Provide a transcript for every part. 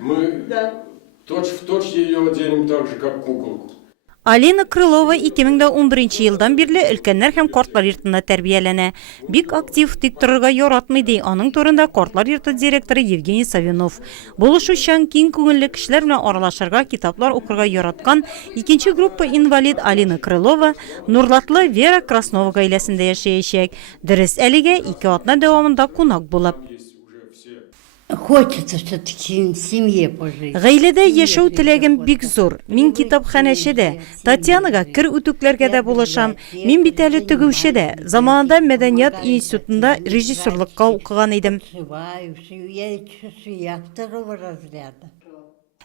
Мы точь-в-точь ее оденем так же, как куколку. Алина Крылова 2011 елдан бирле өлкәннәр һәм картлар йортында тәрбияләнә. Бик актив тик торырга яратмый ди. Аның турында картлар йорты директоры Евгений Савинов. Булышучан киң күңелле кешеләр белән аралашырга, китаплар укырга яраткан икенче группа инвалид Алина Крылова Нурлатлы Вера Краснова гаиләсендә яшәячәк. Дөрес, әлегә 2 атна дәвамында кунак булып. Хочется все-таки в семье пожить. Гаиләдә яшәү теләгем бик зур. Мин китапханәче дә, Татьянага кер үтүкләргә дә булышам. Мин бит әле тегүче дә. Заманында мәдәният институтында режиссерлыкка укыган идем. Я чувствую, я второго разряда.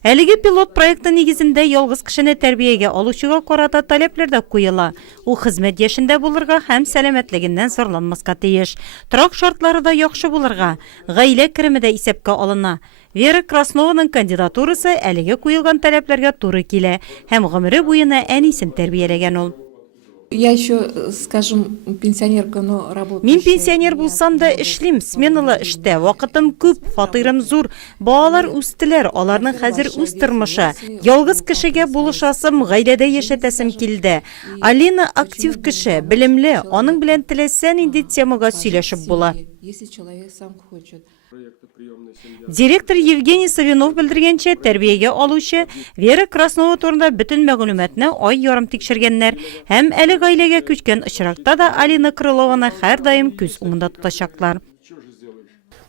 Әлеге пилот проекты нигезендә ялгыз кешене тәрбиягә алучыга карата таләпләр дә куела. Ул хезмәт яшендә булырга һәм сәламәтлегеннән зарланмаска тиеш. Торак шартлары да яхшы булырга, гаилә кереме дә исәпкә алына. Вера Краснованың кандидатурасы әлеге куелган таләпләргә туры килә һәм гомере буена әнисен тәрбияләгән ул. Я еще, скажем, пенсионерка, но работаю. Мин пенсионер булсам да эшлим, сменалы эштә, вакытым күп, фатирым зур. Балалар үстеләр, аларның хәзер үз тормышы. Ялгыз кешегә булышасым, гаиләдә яшәтәсем килде. Алина актив кеше, белемле, аның белән теләсә нинди темага сөйләшеп була. Если человек сам хочет. Директор Евгений Савинов белдергәнчә, тәрбиягә алучы Вера Краснова турында бөтен мәгълүматны ай ярым тикшергәннәр һәм әле гаиләгә күчкән очракта да Алина Крылованы һәр даим күз уңында тотачаклар.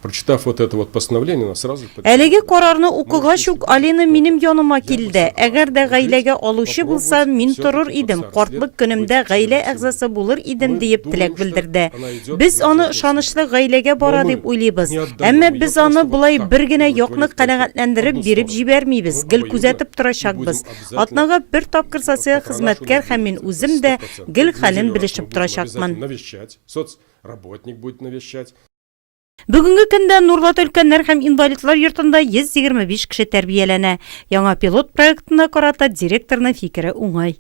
Прочитав вот это вот постановление, она сразу... Әлеге карарны укыгач ук Алина минем яныма килде. Әгәр дә гаиләгә алучы булса, мин торыр идем. Картлык көнемдә гаилә әгъзасы булыр идем дип теләк белдерде. Без аны ышанычлы гаиләгә бара дип уйлыйбыз. Әмма без аны булай бер генә якны канәгатьләндереп биреп җибәрмибез. Гел күзәтеп торачакбыз. Атнага бер тапкыр социаль хезмәткәр һәм мин үзем дә гел хәлен белешеп торачакмын. Соцработник будет навещать. Бүгенге көндә Нурлат өлкәннәр һәм инвалидлар йортында 125 кеше тәрбияләнә. Яңа пилот проектына карата директорның фикере уңай.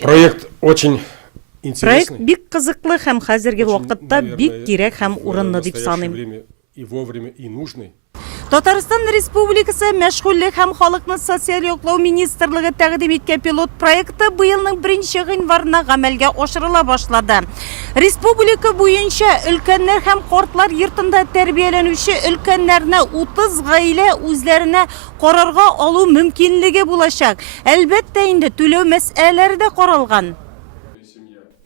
Проект очень интересный. Проект бик кызыклы һәм хәзерге вакытта бик кирәк һәм урынлы дип саныйм. И вовремя, и нужный. Татарстан Республикасы Мәшгульлек һәм халыкны социаль яклау министрлыгы тәкъдим иткән пилот проекты быелның 1 гыйнварында гамәлгә ашырыла башлады. Республика буенча өлкәннәр һәм картлар йортында тәрбияләнүче өлкәннәрне 30 гаилә үзләренә карарга алу мөмкинлеге булачак. Әлбәттә инде түләү мәсьәләләре дә каралган.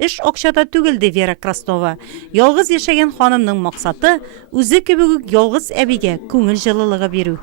Эш акчада түгел ди Вера Краснова. Ялгыз яшәгән ханымның максаты үзе кебек ялгыз әбигә күңел җылылыгы бирү.